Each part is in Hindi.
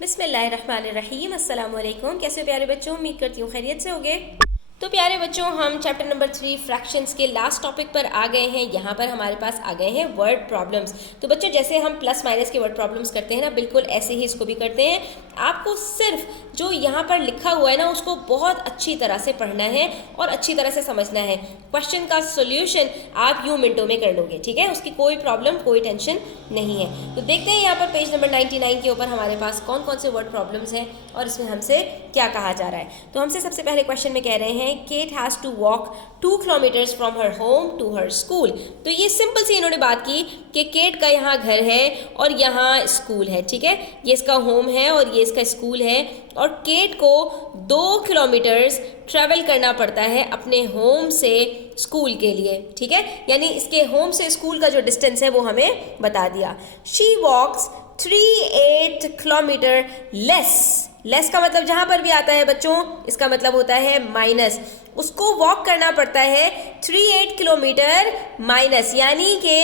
बिस्मिल्लाहिर्रहमानिर्रहीम। अस्सलाम वालेकुम। कैसे हो प्यारे बच्चों, उम्मीद करती हूँ खैरियत से होगे। तो प्यारे बच्चों, हम चैप्टर नंबर 3 फ्रैक्शंस के लास्ट टॉपिक पर आ गए हैं। यहाँ पर हमारे पास आ गए हैं वर्ड प्रॉब्लम्स। तो बच्चों, जैसे हम प्लस माइनस के वर्ड प्रॉब्लम्स करते हैं ना, बिल्कुल ऐसे ही इसको भी करते हैं। आपको सिर्फ जो यहाँ पर लिखा हुआ है ना, उसको बहुत अच्छी तरह से पढ़ना है और अच्छी तरह से समझना है। क्वेश्चन का सोल्यूशन आप यूं मिनटों में कर लोगे, ठीक है। उसकी कोई प्रॉब्लम, कोई टेंशन नहीं है। तो देखते हैं यहाँ पर पेज नंबर 99 के ऊपर हमारे पास कौन कौन से वर्ड प्रॉब्लम्स हैं और इसमें हमसे क्या कहा जा रहा है। तो हमसे सबसे पहले क्वेश्चन में कह रहे हैं Kate has to walk 2 kilometres from her home to her school. तो ये सिंपल सी इन्होंने बात की कि केट का यहाँ घर है और यहाँ स्कूल है, ठीक है। ये इसका होम है और ये इसका स्कूल है, और केट को 2 किलोमीटर्स ट्रैवल करना पड़ता है अपने होम से स्कूल के लिए, ठीक है। यानी इसके होम से स्कूल का जो डिस्टेंस है वो हमें बता दिया। शी वॉक्स 38 किलोमीटर लेस का मतलब जहां पर भी आता है बच्चों, इसका मतलब होता है माइनस। उसको वॉक करना पड़ता है 38 किलोमीटर माइनस, यानी कि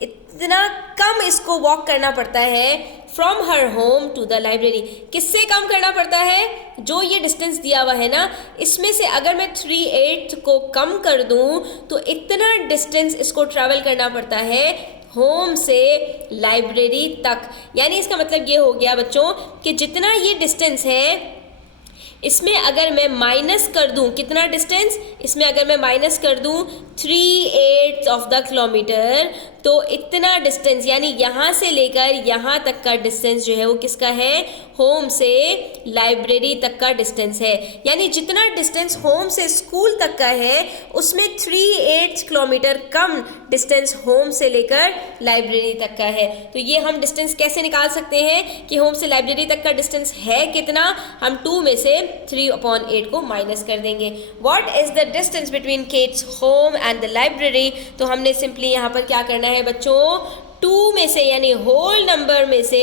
इतना कम इसको वॉक करना पड़ता है from her home to the library. किससे कम करना पड़ता है? जो ये डिस्टेंस दिया हुआ है ना, इसमें से अगर मैं 38 को कम कर दूं तो इतना डिस्टेंस इसको ट्रैवल करना पड़ता है होम से लाइब्रेरी तक। यानी इसका मतलब ये हो गया बच्चों कि जितना ये डिस्टेंस है, इसमें अगर मैं माइनस कर दूं, कितना डिस्टेंस, इसमें अगर मैं माइनस कर दूं 3/8 ऑफ द किलोमीटर, तो इतना डिस्टेंस यानी यहाँ से लेकर यहाँ तक का डिस्टेंस जो है वो किसका है? होम से लाइब्रेरी तक का डिस्टेंस है। यानी जितना डिस्टेंस होम से स्कूल तक का है, उसमें 3/8 किलोमीटर कम डिस्टेंस होम से लेकर लाइब्रेरी तक का है। तो ये हम डिस्टेंस कैसे निकाल सकते हैं कि होम से लाइब्रेरी तक का डिस्टेंस है कितना? हम 2 में से 3/8 को माइनस कर देंगे। What is the distance between Kate's home and the library? तो हमने सिंपली यहाँ पर क्या करना है बच्चों, 2 में से यानी होल नंबर में से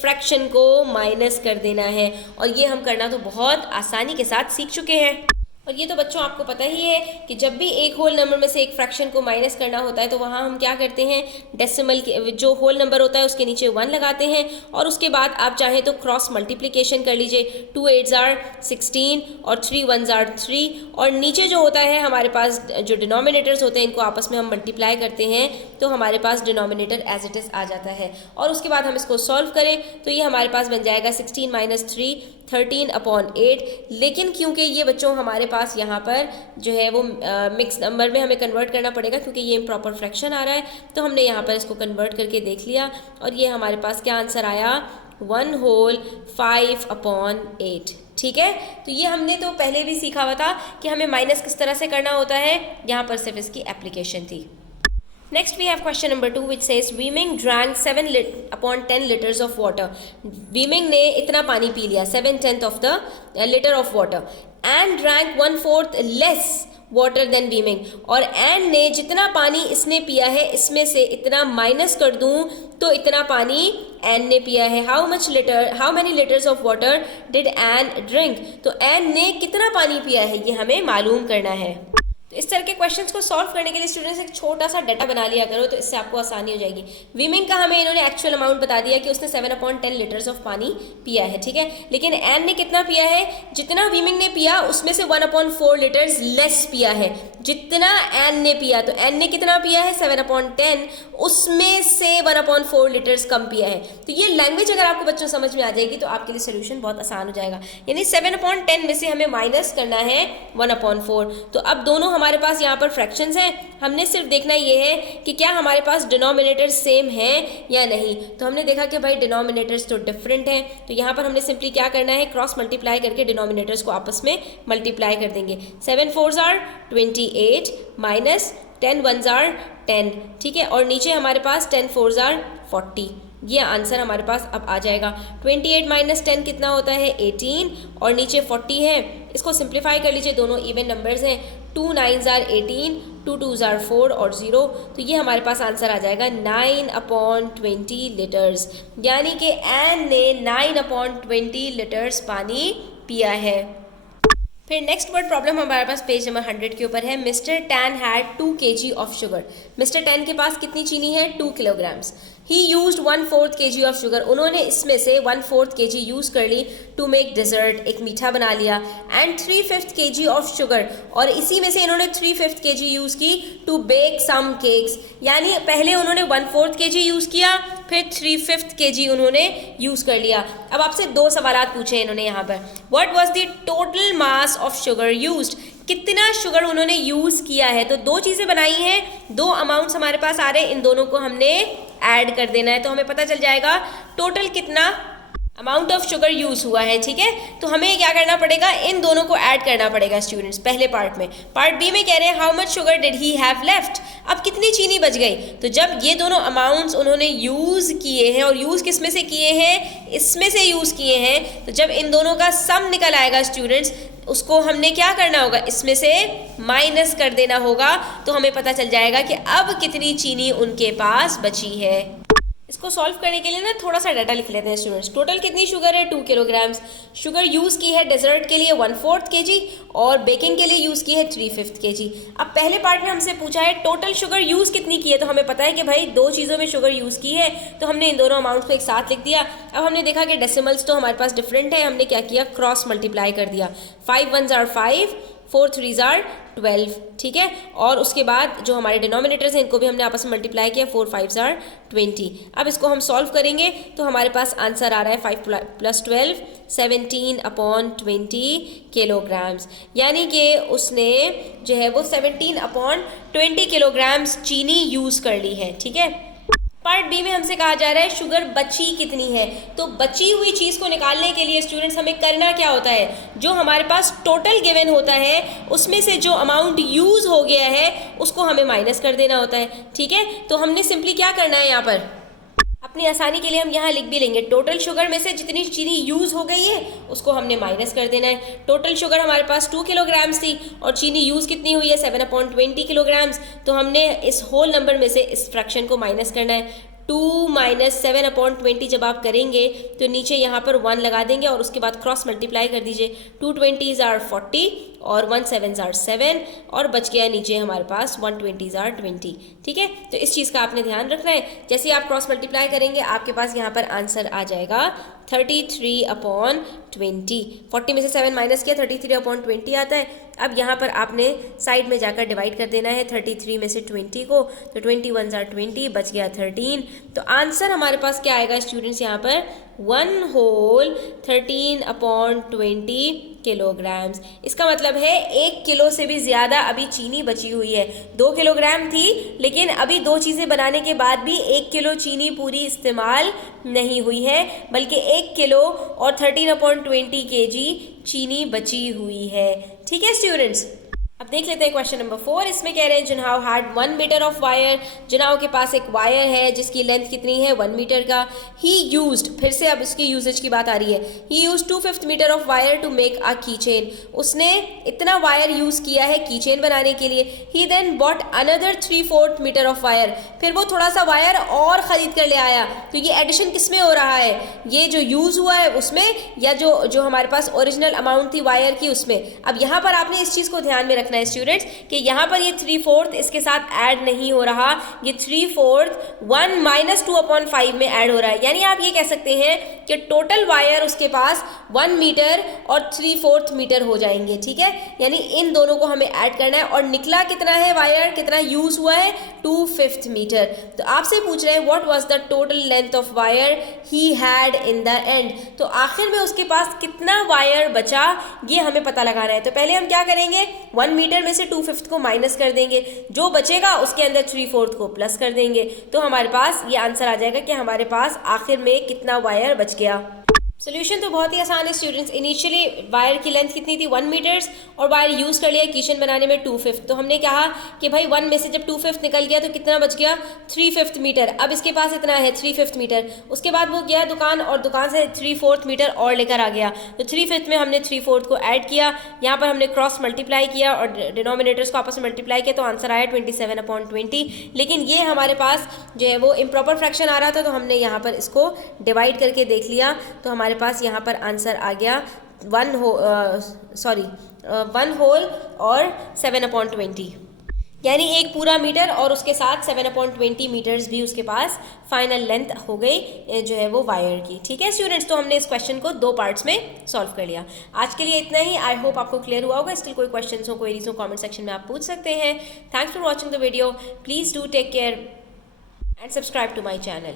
फ्रैक्शन को माइनस कर देना है। और ये हम करना तो बहुत आसानी के साथ सीख चुके हैं। और ये तो बच्चों आपको पता ही है कि जब भी एक होल नंबर में से एक फ्रैक्शन को माइनस करना होता है तो वहाँ हम क्या करते हैं, डेसिमल के जो होल नंबर होता है उसके नीचे 1 लगाते हैं, और उसके बाद आप चाहें तो क्रॉस मल्टीप्लिकेशन कर लीजिए। 2 8s are 16 और 3 1s are 3, और नीचे जो होता है हमारे पास जो डिनोमिनेटर्स होते हैं, इनको आपस में हम मल्टीप्लाई करते हैं तो हमारे पास डिनोमिनेटर एज इट इज़ आ जाता है। और उसके बाद हम इसको सॉल्व करें तो ये हमारे पास बन जाएगा 16 - 3 13/8। लेकिन क्योंकि ये बच्चों हमारे पास यहाँ पर जो है वो मिक्स नंबर में हमें कन्वर्ट करना पड़ेगा, क्योंकि ये इम्प्रॉपर फ्रैक्शन आ रहा है, तो हमने यहाँ पर इसको कन्वर्ट करके देख लिया और ये हमारे पास क्या आंसर आया, 1 होल 5/8। ठीक है, तो ये हमने तो पहले भी सीखा हुआ था कि हमें माइनस किस तरह से करना होता है, यहाँ पर सिर्फ इसकी एप्लीकेशन थी। Next we have question number 2 which says Weeming drank 7/10 liters of water. Weeming ने इतना पानी पी लिया, 7/10 of the liter of water, and drank 1/4 less water than Weeming. और and ने जितना पानी इसने पिया है इसमें से इतना माइनस कर दूं तो इतना पानी and ने पिया है। How many liters of water did Anne drink? तो Anne ने कितना पानी पिया है ये हमें मालूम करना है। तो इस तरह के क्वेश्चंस को सॉल्व करने के लिए स्टूडेंट्स एक छोटा सा डाटा बना लिया करो, तो इससे आपको आसानी हो जाएगी। वीमिंग का हमें इन्होंने एक्चुअल अमाउंट बता दिया कि उसने 7/10 लीटर्स ऑफ पानी पिया है, ठीक है। लेकिन एन ने कितना पिया है? जितना वीमिंग ने पिया उसमें से 1/4 लीटर्स लेस पिया है। जितना एन ने पिया, तो एन ने कितना पिया है? 7/10, उसमें से 1/4 लीटर्स कम पिया है। तो ये लैंग्वेज अगर आपको बच्चों समझ में आ जाएगी तो आपके लिए सोल्यूशन बहुत आसान हो जाएगा। यानी 7/10 में से हमें माइनस करना है 1/4। तो अब दोनों हमारे पास यहाँ पर फ्रैक्शंस हैं, हमने सिर्फ देखना ये है कि क्या हमारे पास डिनोमिनेटर सेम है या नहीं। तो हमने देखा कि भाई डिनोमिनेटर्स तो डिफरेंट हैं, तो यहाँ पर हमने सिंपली क्या करना है, क्रॉस मल्टीप्लाई करके डिनोमिनेटर्स को आपस में मल्टीप्लाई कर देंगे। 7 4s are 28 minus 10 1s are 10, ठीक है। और नीचे हमारे पास 10 4s are 40। ये आंसर हमारे पास अब आ जाएगा। 28 - 10 कितना होता है? 18, और नीचे 40 है। इसको सिंप्लीफाई कर लीजिए, दोनों इवन नंबर्स हैं। 2 9s are 18, 2 2s are 4 और 0, तो ये हमारे पास आंसर आ जाएगा 9/20 लीटर्स। यानी कि एन ने 9/20 लीटर्स पानी पिया है। फिर नेक्स्ट वर्ड प्रॉब्लम हमारे पास पेज नंबर 100 के ऊपर है। Mister tan had 2 kg of sugar. Mister tan के पास कितनी चीनी है? 2 kilograms. He used 1/4 kg of sugar. उन्होंने इसमें से 1/4 kg यूज़ कर ली टू मेक डिज़र्ट, एक मीठा बना लिया। एंड 3/5 kg ऑफ शुगर, और इसी में से इन्होंने 3/5 kg यूज़ की टू बेक सम केक्स। यानी पहले उन्होंने 1/4 kg यूज़ किया, फिर 3/5 kg उन्होंने यूज़ कर लिया। अब आपसे 2 सवालात पूछे इन्होंने यहाँ पर। What was the total mass of sugar used? कितना शुगर उन्होंने यूज़ किया है? तो 2 चीज़ें बनाई हैं, 2 अमाउंट्स हमारे पास आ रहे हैं, इन दोनों को हमने ऐड कर देना है, तो हमें पता चल जाएगा टोटल कितना अमाउंट ऑफ शुगर यूज़ हुआ है। ठीक है, तो हमें क्या करना पड़ेगा? इन दोनों को ऐड करना पड़ेगा स्टूडेंट्स पहले पार्ट में। पार्ट बी में कह रहे हैं how much sugar did he have left. अब कितनी चीनी बच गई? तो जब ये दोनों अमाउंट्स उन्होंने यूज़ किए हैं, और यूज़ किस में से किए हैं? इसमें से यूज़ किए हैं, तो जब इन दोनों का सम निकल आएगा स्टूडेंट्स, उसको हमने क्या करना होगा? इसमें से माइनस कर देना होगा, तो हमें पता चल जाएगा कि अब कितनी चीनी उनके पास बची है। इसको सॉल्व करने के लिए ना थोड़ा सा डाटा लिख लेते हैं स्टूडेंट्स। टोटल कितनी शुगर है? 2 किलोग्राम्स। शुगर यूज़ की है डेजर्ट के लिए 1/4 kg, और बेकिंग के लिए यूज़ की है 3/5 kg। अब पहले पार्ट में हमसे पूछा है टोटल शुगर यूज़ कितनी की है, तो हमें पता है कि भाई 2 चीज़ों में शुगर यूज़ की है, तो हमने इन दोनों अमाउंट्स को एक साथ लिख दिया। अब हमने देखा कि डेसिमल्स तो हमारे पास डिफरेंट है, हमने क्या किया? क्रॉस मल्टीप्लाई कर दिया। 5 1s are 5, 4 3s are 12। ठीक है, और उसके बाद जो हमारे डिनोमिनेटर्स हैं इनको भी हमने आपस में मल्टीप्लाई किया, 4 5s are 20। अब इसको हम सॉल्व करेंगे तो हमारे पास आंसर आ रहा है 5 + 12 17/20 किलोग्राम्स। यानी कि उसने जो है वो 17/20 किलोग्राम्स चीनी यूज़ कर ली है। ठीक है, पार्ट बी में हमसे कहा जा रहा है शुगर बची कितनी है। तो बची हुई चीज़ को निकालने के लिए स्टूडेंट्स हमें करना क्या होता है? जो हमारे पास टोटल गिवन होता है उसमें से जो अमाउंट यूज़ हो गया है उसको हमें माइनस कर देना होता है। ठीक है, तो हमने सिंपली क्या करना है यहाँ पर? अपनी आसानी के लिए हम यहाँ लिख भी लेंगे, टोटल शुगर में से जितनी चीनी यूज़ हो गई है उसको हमने माइनस कर देना है। टोटल शुगर हमारे पास 2 किलोग्राम्स थी, और चीनी यूज़ कितनी हुई है? 7/20 किलोग्राम्स। तो हमने इस होल नंबर में से इस फ्रैक्शन को माइनस करना है। 2 - 7/20 जब आप करेंगे तो नीचे यहाँ पर 1 लगा देंगे, और उसके बाद क्रॉस मल्टीप्लाई कर दीजिए। 2 20s are 40, और 1 7s are 7, और बच गया नीचे हमारे पास 1 20s are 20। ठीक है, तो इस चीज़ का आपने ध्यान रखना है। जैसे आप क्रॉस मल्टीप्लाई करेंगे आपके पास यहाँ पर आंसर आ जाएगा 33/20। 40 में से 7 माइनस किया, 33/20 आता है। अब यहाँ पर आपने साइड में जाकर डिवाइड कर देना है 33 में से 20 को, तो 21s are 20, बच गया 13। तो आंसर हमारे पास क्या आएगा स्टूडेंट्स? यहाँ पर 1 whole 13/20 किलोग्राम्स। इसका मतलब है 1 किलो से भी ज़्यादा अभी चीनी बची हुई है। 2 किलोग्राम थी, लेकिन अभी 2 चीज़ें बनाने के बाद भी 1 किलो चीनी पूरी इस्तेमाल नहीं हुई है, बल्कि 1 किलो और 13/20 kg चीनी बची हुई है। ठीक है स्टूडेंट्स, अब देख लेते हैं क्वेश्चन नंबर 4। इसमें कह रहे हैं जुनाव हैड 1 मीटर ऑफ वायर। जुनाव के पास एक वायर है जिसकी लेंथ कितनी है? 1 मीटर का। ही यूज्ड, फिर से अब इसकी यूजेज की बात आ रही है। He used 2/5 metre of wire to make a key chain. उसने इतना वायर यूज किया है की चेन बनाने के लिए। He then bought another 3/4 metre of wire. फिर वो थोड़ा सा वायर और खरीद कर ले आया। तो ये एडिशन किस में हो रहा है? ये जो यूज हुआ है उसमें, या जो हमारे पास ओरिजिनल अमाउंट थी वायर की उसमें। अब यहाँ पर आपने इस चीज़ को ध्यान में रखना है स्टूडेंट्स कि यहाँ पर ये 3/4 इसके साथ ऐड नहीं हो रहा, ये 3/4 1 - 2/5 में ऐड हो रहा है। यानी आप ये कह सकते हैं कि टोटल वायर उसके पास 1 मीटर और 3/4 मीटर हो जाएंगे। ठीक है, यानी इन दोनों को हमें ऐड करना है, और निकला कितना है वायर, कितना यूज हुआ है? 2/5 मीटर। तो आपसे पूछ रहे हैं what was the total length of wire he had in the end. तो आखिर में उसके पास कितना वायर बचा ये हमें पता लगाना है। तो पहले हम क्या करेंगे? 1 मीटर में से 2/5 को माइनस कर देंगे, जो बचेगा उसके अंदर 3/4 को प्लस कर देंगे, तो हमारे पास ये आंसर आ जाएगा कि हमारे पास आखिर में कितना वायर बच गया। सोल्यूशन तो बहुत ही आसान है स्टूडेंट्स। इनिशियली वायर की लेंथ कितनी थी? 1 मीटर्स, और वायर यूज़ कर लिया कीशन बनाने में 2/5। तो हमने कहा कि भाई 1 में से जब 2/5 निकल गया तो कितना बच गया? 3/5 मीटर। अब इसके पास इतना है 3/5 मीटर। उसके बाद वो गया दुकान, और दुकान से 3/4 मीटर और लेकर आ गया। तो 3/5 में हमने 3/4 को ऐड किया, यहाँ पर हमने क्रॉस मल्टीप्लाई किया और डिनोमिनेटर्स को आपस में मल्टीप्लाई किया, तो आंसर आया 27/20। लेकिन ये हमारे पास जो है वो इम्प्रॉपर फ्रैक्शन आ रहा था, तो हमने यहाँ पर इसको डिवाइड करके देख लिया, तो हमारे पास यहाँ पर आंसर आ गया 1 होल और 7/20, यानी एक पूरा मीटर और उसके साथ 7/20 मीटर्स भी उसके पास फाइनल लेंथ हो गई जो है वो वायर की। ठीक है स्टूडेंट्स, तो हमने इस क्वेश्चन को 2 पार्ट्स में सॉल्व कर लिया। आज के लिए इतना ही। आई होप आपको क्लियर हुआ होगा। स्टिल कोई क्वेश्चन हो, क्वेरीज हो, कमेंट सेक्शन में आप पूछ सकते हैं। Thanks for watching the video. Please do take care and subscribe to my channel.